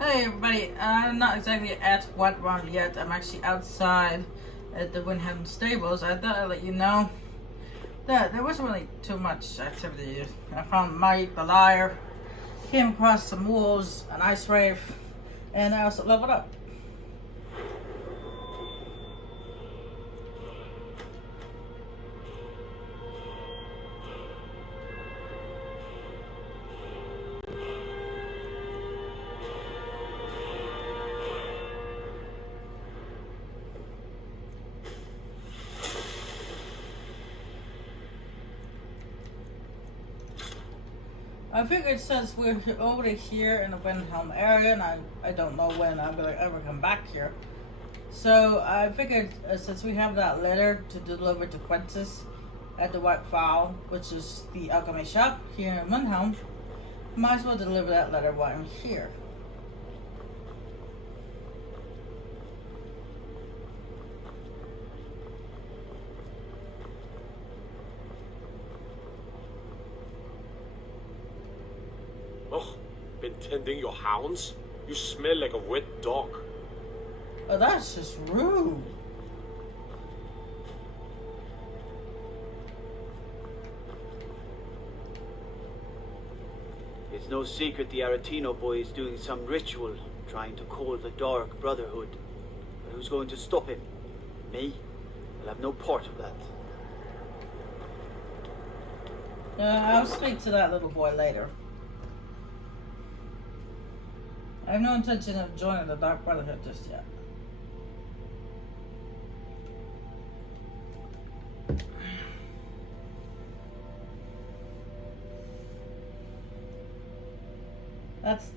Hey everybody, I'm not exactly at What Run yet. I'm actually outside at the Windham stables. I thought I'd let you know that there wasn't really too much activity. I found Mike the Liar, came across some wolves, an ice wraith, and I also leveled up. I figured since we're already here in the Windhelm area, and I don't know when I'm gonna ever come back here, so I figured since we have that letter to deliver to Quintus at the White Fowl, which is the alchemy shop here in Windhelm, might as well deliver that letter while I'm here. Oh, been tending your hounds? You smell like a wet dog. Oh, that's just rude. It's no secret the Aretino boy is doing some ritual, trying to call the Dark Brotherhood. But who's going to stop him? Me? I'll have no part of that. I'll speak to that little boy later. I have no intention of joining the Dark Brotherhood just yet.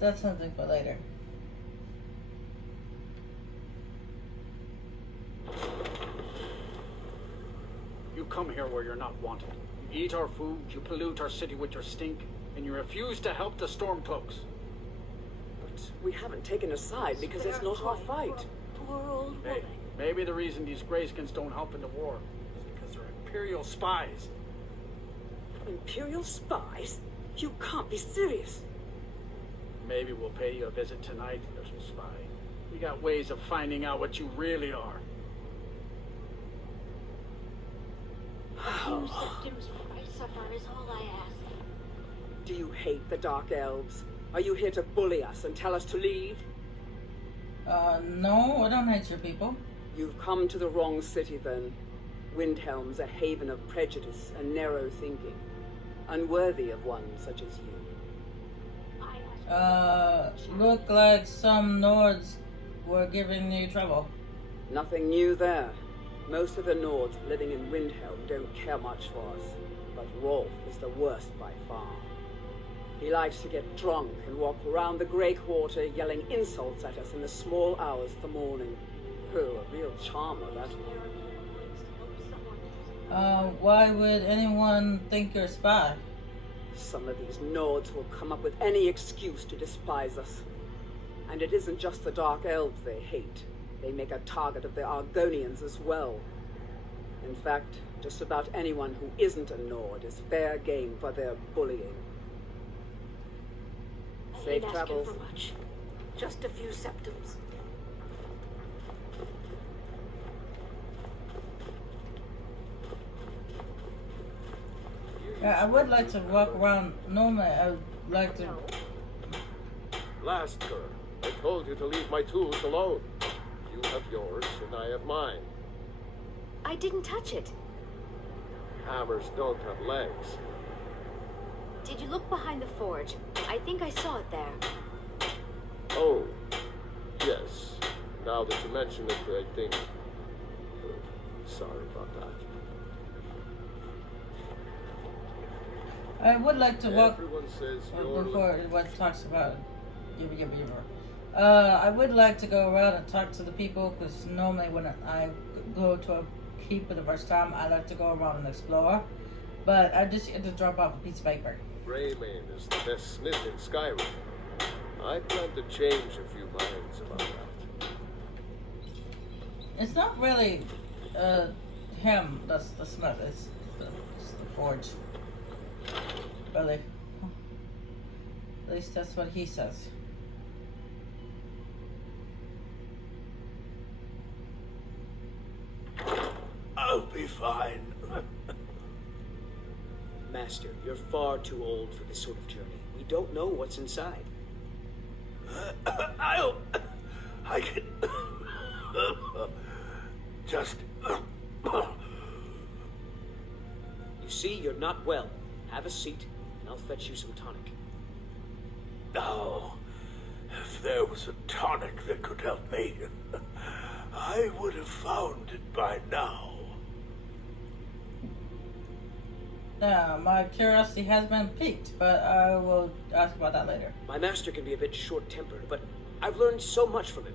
That's something for later. You come here where you're not wanted. You eat our food, you pollute our city with your stink, and you refuse to help the Stormcloaks. But we haven't taken a side because it's not our fight. Poor old Hey, woman. maybe the reason these Greyskins don't help in the war is because they're Imperial spies. Imperial spies? You can't be serious. Maybe we'll pay you a visit tonight, little spy. We got ways of finding out what you really are. A few symptoms for my supper is all I ask. Do you hate the Dark Elves? Are you here to bully us and tell us to leave? No, I don't hate your people. You've come to the wrong city then. Windhelm's a haven of prejudice and narrow thinking, unworthy of one such as you. Look like some Nords were giving you trouble. Nothing new there. Most of the Nords living in Windhelm don't care much for us, but Rolf is the worst by far. He likes to get drunk and walk around the Grey Quarter yelling insults at us in the small hours of the morning. Oh, a real charmer, that one. Why would anyone think you're a spy? Some of these Nords will come up with any excuse to despise us. And it isn't just the Dark Elves they hate. They make a target of the Argonians as well. In fact, just about anyone who isn't a Nord is fair game for their bullying. I Safe ain't travels. asking for much. Just a few symptoms. Yeah, I would like to walk around. Normally, I would like to. Lasker, I told you to leave my tools alone. You have yours and I have mine. I didn't touch it. Hammers don't have legs. Did you look behind the forge? I think I saw it there. Oh, yes. Now that you mention it, I think... Sorry about that. I would like to walk Everyone says you're... before what talks about. I would like to go around and talk to the people because normally when I go to a keep for the first time, I like to go around and explore. But I just had to drop off a piece of paper. Greymane is the best smith in Skyrim. I plan to change a few minds about that. It's not really him that's the smith, it's the forge. Really. At least that's what he says. fine. Master, you're far too old for this sort of journey. We don't know what's inside. I can just. You see, you're not well. Have a seat, and I'll fetch you some tonic. Oh, if there was a tonic that could help me, I would have found it by now. My curiosity has been piqued, but I will ask about that later. My master can be a bit short-tempered, but I've learned so much from him.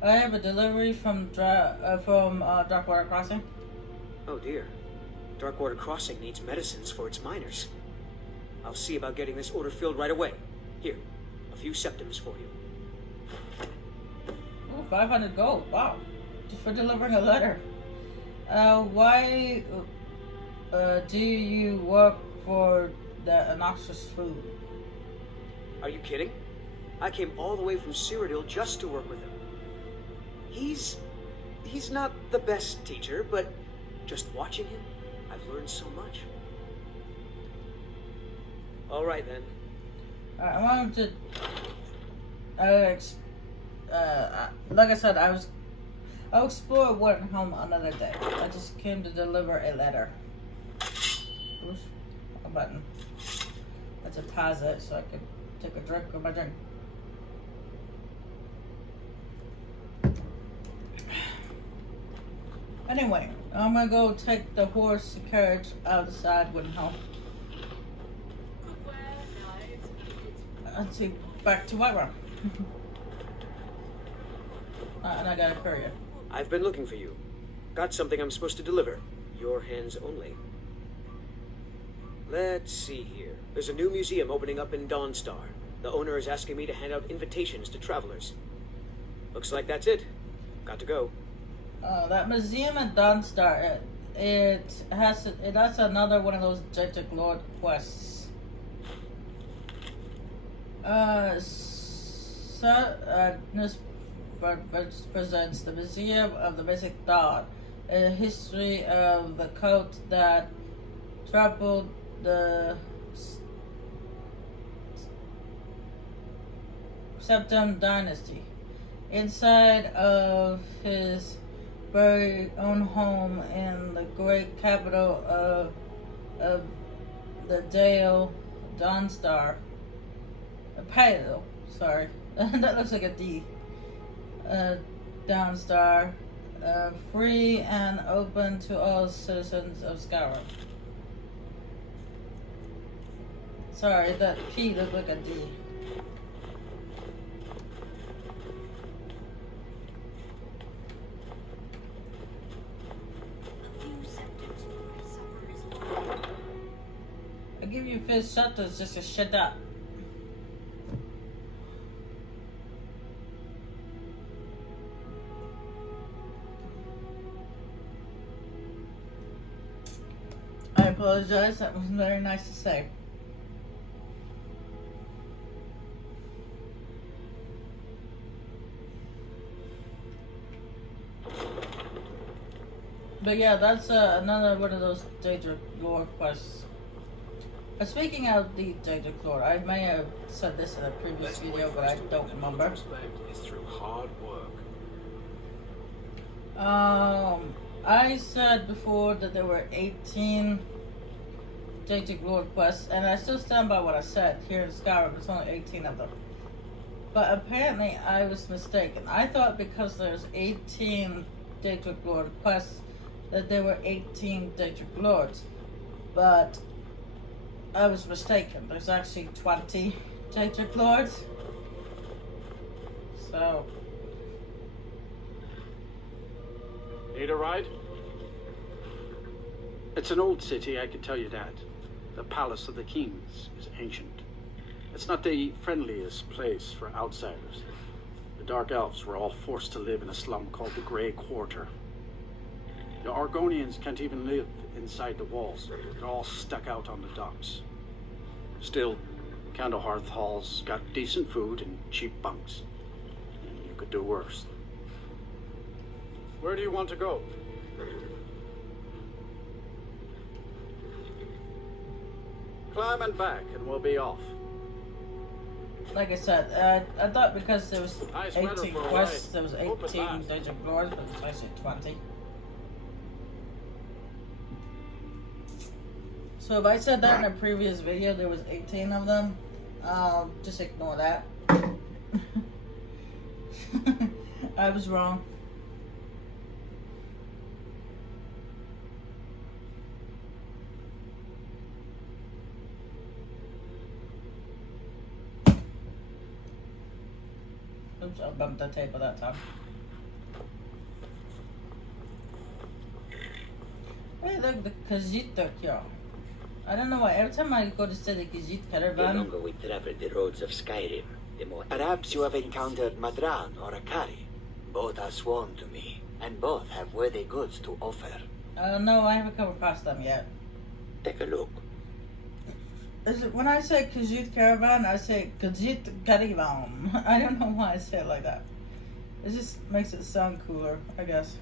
I have a delivery from Darkwater Crossing. Oh dear. Darkwater Crossing needs medicines for its miners. I'll see about getting this order filled right away. Here, a few septims for you. Oh, 500 gold. Wow. Just for delivering a letter. Why do you work for the obnoxious food? Are you kidding? I came all the way from Cyrodiil just to work with him. He's not the best teacher, but just watching him, I've learned so much. All right then. I wanted to, like I said, I'll explore Wardenhelm another day. I just came to deliver a letter. Oops, a button. That's a Taza, so I could take a drink of my drink. Anyway, I'm gonna go take the horse and carriage outside Wardenhelm. Let's see, back to Whiterun. And I got a courier. I've been looking for you. Got something I'm supposed to deliver. Your hands only. Let's see here. There's a new museum opening up in Dawnstar. The owner is asking me to hand out invitations to travelers. Looks like that's it. Got to go. That museum at Dawnstar, it has another one of those Judge Lord quests. This presents the Museum of the Mystic Thought, a history of the cult that toppled the Septim Dynasty. Inside of his very own home in the great capital of the Dale, Dawnstar. Pale, sorry. That looks like a D. Dawnstar. Free and open to all citizens of Skyrim. Sorry, that P looked like a D. I give you 5 shutters just to shut up. I apologize, that wasn't very nice to say. But yeah, that's another one of those Daedric lore quests. Speaking of the Daedric lore, I may have said this in a previous video, but I don't remember. Is through hard work. I said before that there were 18 Daedric lore quests, and I still stand by what I said. Here in Skyrim, there's only 18 of them. But apparently, I was mistaken. I thought because there's 18 Daedric lore quests, that there were 18 Daedric lords. But I was mistaken. There's actually 20 Daedric lords. So. Need a ride? It's an old city, I can tell you that. The Palace of the Kings is ancient. It's not the friendliest place for outsiders. The Dark Elves were all forced to live in a slum called the Grey Quarter. The Argonians can't even live inside the walls. They're all stuck out on the docks. Still, Candlehearth Hall's got decent food and cheap bunks. You could do worse. Where do you want to go? climbing back and we'll be off. Like I said, I thought because there was Nice weather 18 for a quests, ride. there was Hope it 18 lasts. Days of Glory, but it's actually 20. So if I said that in a previous video, there was 18 of them, just ignore that. I was wrong. Oops, I bumped the table that time. Hey, look, the Khajiit here. I don't know why, every time I go to see the Khajiit The caravan, longer we travel the roads of Skyrim, the more... Perhaps you have encountered Madran or Akari. Both are sworn to me, and both have worthy goods to offer. no, I haven't come across them yet. Take a look. Is it, when I say Khajiit caravan, I say Khajiit caravan. I don't know why I say it like that. It just makes it sound cooler, I guess.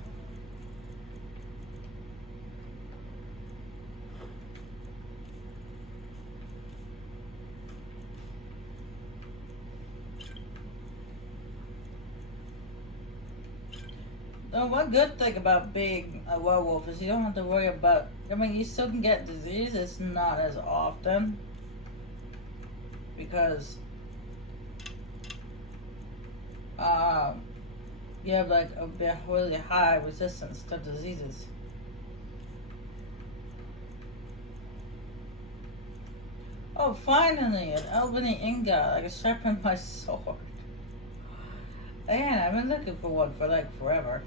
One good thing about being a werewolf is you don't have to worry about, I mean, you still can get disease, it's not as often. Because, you have like a really high resistance to diseases. Oh, finally, an Albany ingot, I can sharpen my sword. Man, I've been looking for one for like forever.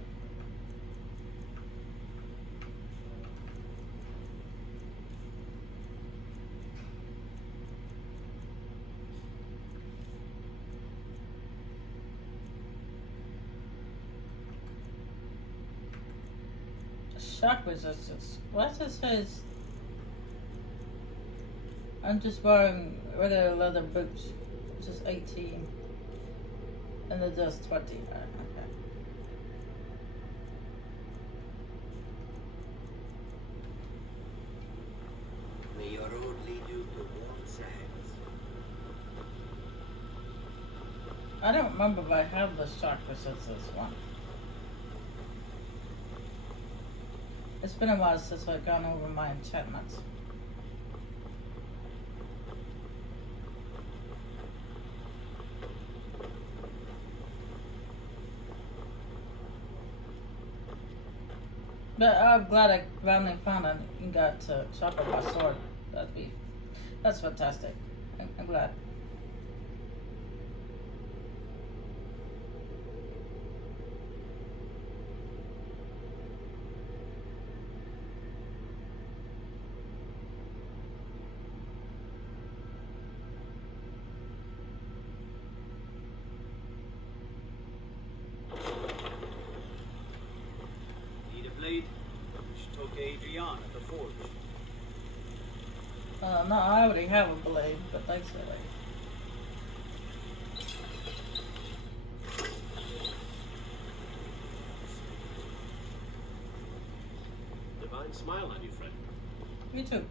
Shock resistance. What does it say? I'm just wearing regular leather boots, which is 18. And it does 20. Okay. May your road lead you to warm sands. I don't remember if I have the shock resistance one. It's been a while since I've gone over my enchantments. But I'm glad I finally found an ingot to sharpen my sword. That's fantastic. I'm glad. Need a blade? You should talk to Adrian at the forge. No, I already have a blade, but thanks anyway. Divine smile on you, friend. Me too.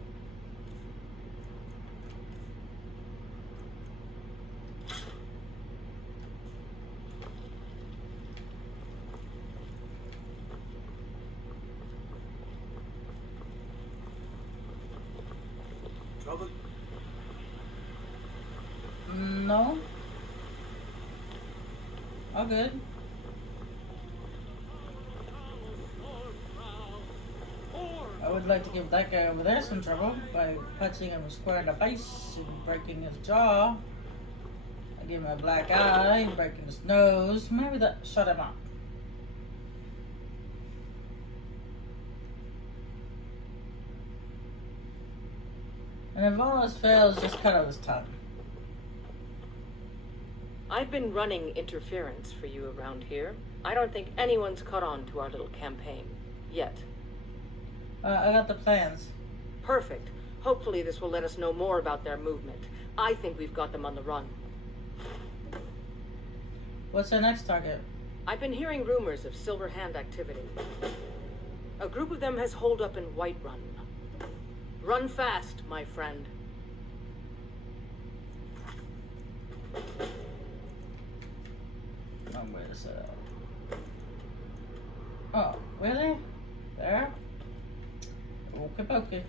Trouble? No. All good. I would like to give that guy over there some trouble by punching him square in the face and breaking his jaw. I give him a black eye, breaking his nose. Maybe that shut him up. And if all else fails, just cut out his tongue. I've been running interference for you around here. I don't think anyone's caught on to our little campaign. Yet. I got the plans. Perfect. Hopefully this will let us know more about their movement. I think we've got them on the run. What's our next target? I've been hearing rumors of Silver Hand activity. A group of them has holed up in Whiterun. Run fast, my friend. somewhere to set up. Oh, really? There? Okay, okay.